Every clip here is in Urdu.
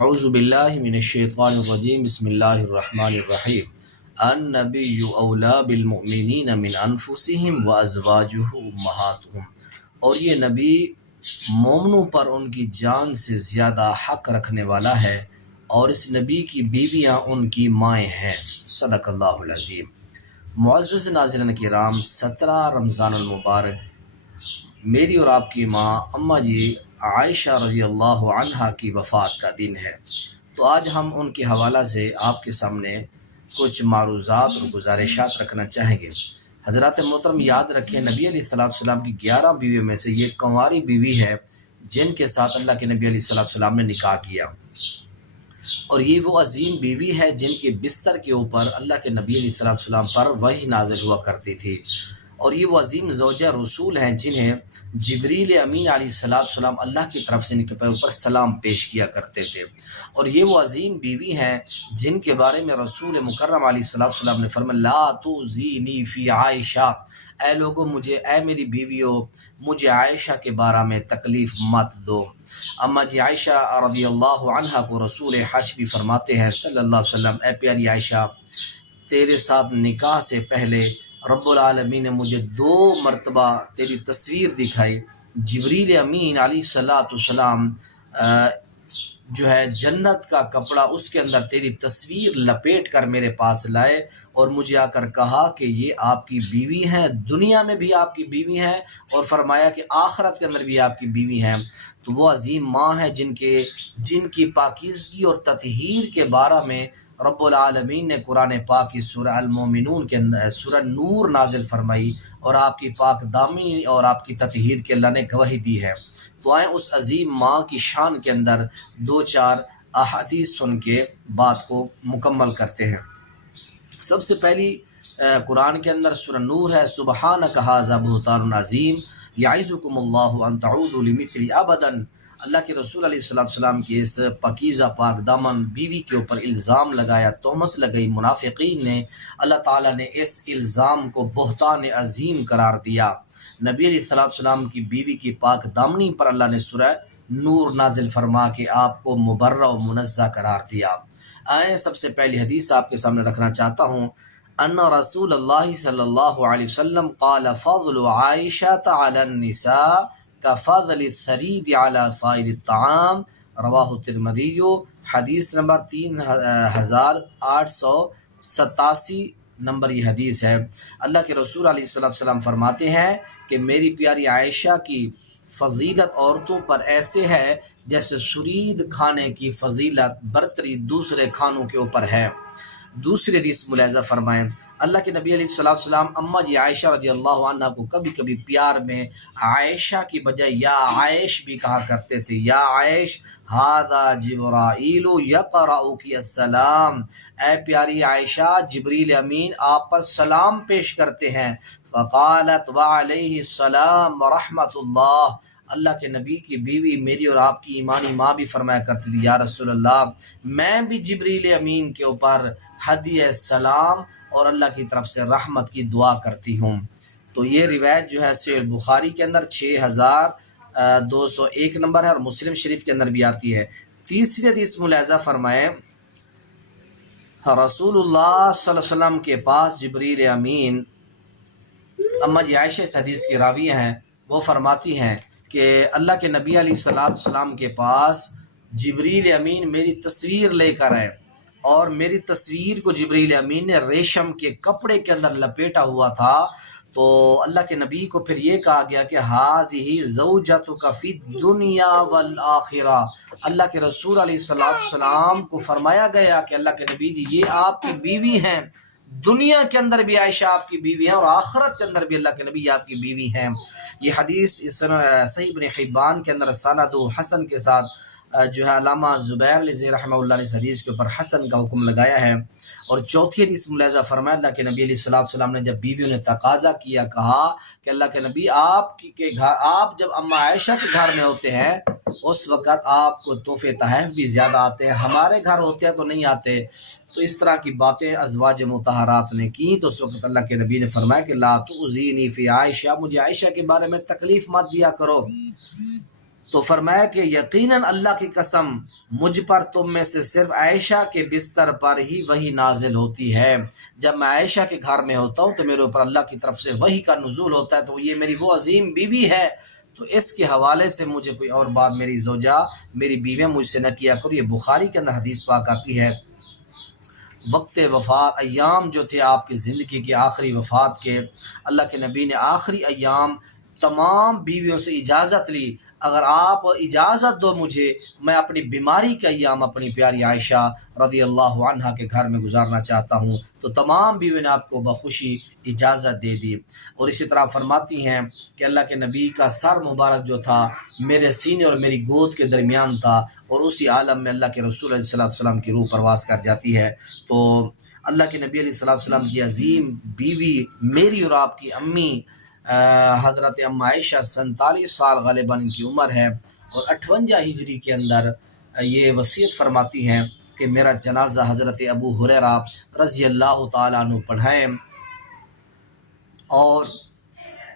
اعوذ باللہ من الشیطان الرجیم بسم اللہ الرحمن الرحیم النبی اولا بالمؤمنین من انفسہم وازواجہ امہاتہم، اور یہ نبی مومنوں پر ان کی جان سے زیادہ حق رکھنے والا ہے، اور اس نبی کی بیویاں ان کی مائیں ہیں۔ صدق اللہ العظیم۔ معزز ناظرین کرام، 17 رمضان المبارک میری اور آپ کی ماں اماں جی عائشہ رضی اللہ عنہا کی وفات کا دن ہے۔ تو آج ہم ان کے حوالہ سے آپ کے سامنے کچھ معروضات اور گزارشات رکھنا چاہیں گے۔ حضرات محترم، یاد رکھیں نبی علیہ السلام کی 11 بیویوں میں سے یہ کنواری بیوی ہے جن کے ساتھ اللہ کے نبی علیہ السلام نے نکاح کیا، اور یہ وہ عظیم بیوی ہے جن کے بستر کے اوپر اللہ کے نبی علیہ السلام پر وحی نازل ہوا کرتی تھی، اور یہ وہ عظیم زوجہ رسول ہیں جنہیں جبریل امین علیہ السلام اللہ کی طرف سے ان کے اوپر سلام پیش کیا کرتے تھے، اور یہ وہ عظیم بیوی ہیں جن کے بارے میں رسول مکرم علیہ السلام نے فرمایا لا تؤذینی فی عائشہ، اے لوگوں اے میری بیویوں، مجھے عائشہ کے بارے میں تکلیف مت دو۔ اما جی عائشہ رضی اللہ عنہا کو رسول حش بھی فرماتے ہیں صلی اللہ علیہ وسلم، اے پیاری عائشہ، تیرے ساتھ نکاح سے پہلے رب العالمین نے مجھے 2 مرتبہ تیری تصویر دکھائی۔ جبریل امین علیہ السلام جو ہے جنت کا کپڑا اس کے اندر تیری تصویر لپیٹ کر میرے پاس لائے، اور مجھے آ کر کہا کہ یہ آپ کی بیوی ہیں، دنیا میں بھی آپ کی بیوی ہیں، اور فرمایا کہ آخرت کے اندر بھی آپ کی بیوی ہیں۔ تو وہ عظیم ماں ہے جن کی پاکیزگی اور تطہیر کے بارے میں رب العالمین نے قرآن پاک کی سورہ المومنون کے اندر سورہ نور نازل فرمائی، اور آپ کی پاک دامی اور آپ کی تطہیر کے اللہ نے گواہی دی ہے۔ تو آئیں اس عظیم ماں کی شان کے اندر 2-4 احادیث سن کے بات کو مکمل کرتے ہیں۔ سب سے پہلی قرآن کے اندر سورہ نور ہے، سبحانک ھذا بہتان عظیم یعظکم اللہ ان تعودوا لمثلہ ابدا۔ اللہ کے رسول علیہ السلام کی اس پاکیزہ پاک دامن بیوی کے اوپر الزام لگایا، تہمت لگئی منافقین نے۔ اللہ تعالیٰ نے اس الزام کو بہتان عظیم قرار دیا۔ نبی علیہ السلام کی بیوی کی پاک دامنی پر اللہ نے سورہ نور نازل فرما کے آپ کو مبرہ و منزہ قرار دیا۔ آئیں سب سے پہلی حدیث آپ کے سامنے رکھنا چاہتا ہوں۔ ان رسول اللہ صلی اللہ علیہ وسلم قال فضل عائشہ علی النساء كفضل الثريد على سائر الطعام، رواہ ترمذی، حدیث نمبر 3887 نمبر یہ حدیث ہے۔ اللہ کے رسول علیہ السلام فرماتے ہیں کہ میری پیاری عائشہ کی فضیلت عورتوں پر ایسے ہے جیسے سرید کھانے کی فضیلت برتری دوسرے کھانوں کے اوپر ہے۔ دوسری حدیث ملاحظہ فرمائیں، اللہ کے نبی علیہ السلام اماں جی عائشہ رضی اللہ عنہ کو کبھی کبھی پیار میں عائشہ کی بجائے یا عائش بھی کہا کرتے تھے۔ یا عائش ھذا جبرائیل یقرؤک السلام، اے پیاری عائشہ، جبریل امین آپ پر سلام پیش کرتے ہیں۔ فقالت وعلیہ السلام ورحمۃ اللہ، اللہ کے نبی کی بیوی میری اور آپ کی ایمانی ماں بھی فرمایا کرتی تھی، یا رسول اللہ، میں بھی جبریل امین کے اوپر ہدیہ سلام اور اللہ کی طرف سے رحمت کی دعا کرتی ہوں۔ تو یہ روایت جو ہے صحیح بخاری کے اندر 6201 نمبر ہے، اور مسلم شریف کے اندر بھی آتی ہے۔ تیسری حدیث ملاحظہ فرمائیں، رسول اللہ صلی اللہ علیہ وسلم کے پاس جبریل امین، اماں جی عائشہ اس حدیث کی راویہ ہیں، وہ فرماتی ہیں کہ اللہ کے نبی علیہ السلام کے پاس جبریل امین میری تصویر لے کر آئے، اور میری تصویر کو جبریل امین نے ریشم کے کپڑے کے اندر لپیٹا ہوا تھا۔ تو اللہ کے نبی کو پھر یہ کہا گیا کہ ھذہ زوجتک فی الدنیا والآخرہ، اللہ کے رسول علیہ السلام کو فرمایا گیا کہ اللہ کے نبی جی یہ آپ کی بیوی ہیں، دنیا کے اندر بھی عائشہ آپ کی بیوی ہیں، اور آخرت کے اندر بھی اللہ کے نبی آپ کی بیوی ہیں۔ یہ حدیث صحیح ابن حبان کے اندر سند حسن کے ساتھ جو ہے علامہ زبیر لذی رحمہ اللہ نے اس حدیث کے اوپر حسن کا حکم لگایا ہے۔ اور چوتھی حدیث ملاحظہ فرمایا، اللہ کے نبی علیہ السلام نے جب بیویوں نے تقاضا کیا، کہا کہ اللہ کے نبی آپ جب اماں عائشہ کے گھر میں ہوتے ہیں اس وقت آپ کو تحفے تحائف بھی زیادہ آتے ہیں، ہمارے گھر ہوتے ہیں تو نہیں آتے۔ تو اس طرح کی باتیں ازواج مطہرات نے کی، تو اس وقت اللہ کے نبی نے فرمایا کہ لا تؤذینی فی عائشہ، مجھے عائشہ کے بارے میں تکلیف مت دیا کرو۔ تو فرمایا کہ یقیناً اللہ کی قسم مجھ پر تم میں سے صرف عائشہ کے بستر پر ہی وہی نازل ہوتی ہے۔ جب میں عائشہ کے گھر میں ہوتا ہوں تو میرے اوپر اللہ کی طرف سے وہی کا نزول ہوتا ہے، تو یہ میری وہ عظیم بیوی ہے، تو اس کے حوالے سے مجھے کوئی اور بات میری زوجہ میری بیویاں مجھ سے نہ کیا کرو۔ یہ بخاری کے اندر حدیث پاک آتی ہے۔ وقت وفات ایام جو تھے آپ کی زندگی کے آخری وفات کے، اللہ کے نبی نے آخری ایام تمام بیویوں سے اجازت لی، اگر آپ اجازت دو مجھے، میں اپنی بیماری کا ایام اپنی پیاری عائشہ رضی اللہ عنہا کے گھر میں گزارنا چاہتا ہوں، تو تمام بیویوں نے آپ کو بخوشی اجازت دے دی۔ اور اسی طرح فرماتی ہیں کہ اللہ کے نبی کا سر مبارک جو تھا میرے سینے اور میری گود کے درمیان تھا، اور اسی عالم میں اللہ کے رسول علیہ السلام کی روح پرواز کر جاتی ہے۔ تو اللہ کے نبی علیہ السلام کی عظیم بیوی میری اور آپ کی امی حضرت ام عائشہ 47 سال غالباً ان کی عمر ہے، اور 58 ہجری کے اندر یہ وصیت فرماتی ہیں کہ میرا جنازہ حضرت ابو ہریرہ رضی اللہ تعالیٰ عنہ پڑھائیں اور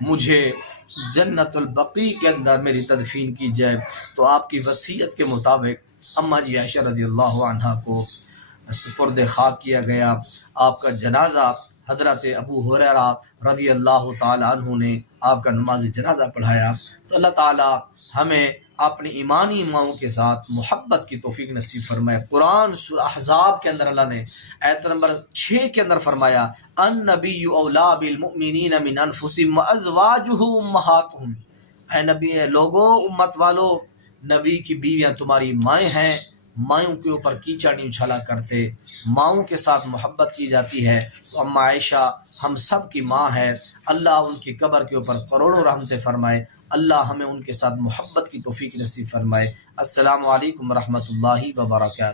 مجھے جنت البقیع کے اندر میری تدفین کی جائے۔ تو آپ کی وصیت کے مطابق اماں جی عائشہ رضی اللہ عنہا کو سپرد خاک کیا گیا۔ آپ کا جنازہ حضرت ابو ہریرہ رضی اللہ تعالیٰ عنہ نے آپ کا نماز جنازہ پڑھایا۔ تو اللہ تعالیٰ ہمیں اپنی ایمانی ماؤں کے ساتھ محبت کی توفیق نصیب فرمائے۔ قرآن سورہ احزاب کے اندر اللہ نے آیت نمبر 6 کے اندر فرمایا النبی اولا بالمؤمنین من انفسہم وازواجہ امہاتہم، اے نبی لوگو امت والو، نبی کی بیویاں تمہاری مائیں ہیں، مائوں کے اوپر کیچڑ نہیں اچھالا کرتے، ماؤں کے ساتھ محبت کی جاتی ہے۔ تو اما عائشہ ہم سب کی ماں ہے، اللہ ان کی قبر کے اوپر کروڑوں رحمتیں فرمائے، اللہ ہمیں ان کے ساتھ محبت کی توفیق نصیب فرمائے۔ السلام علیکم ورحمۃ اللہ وبرکاتہ۔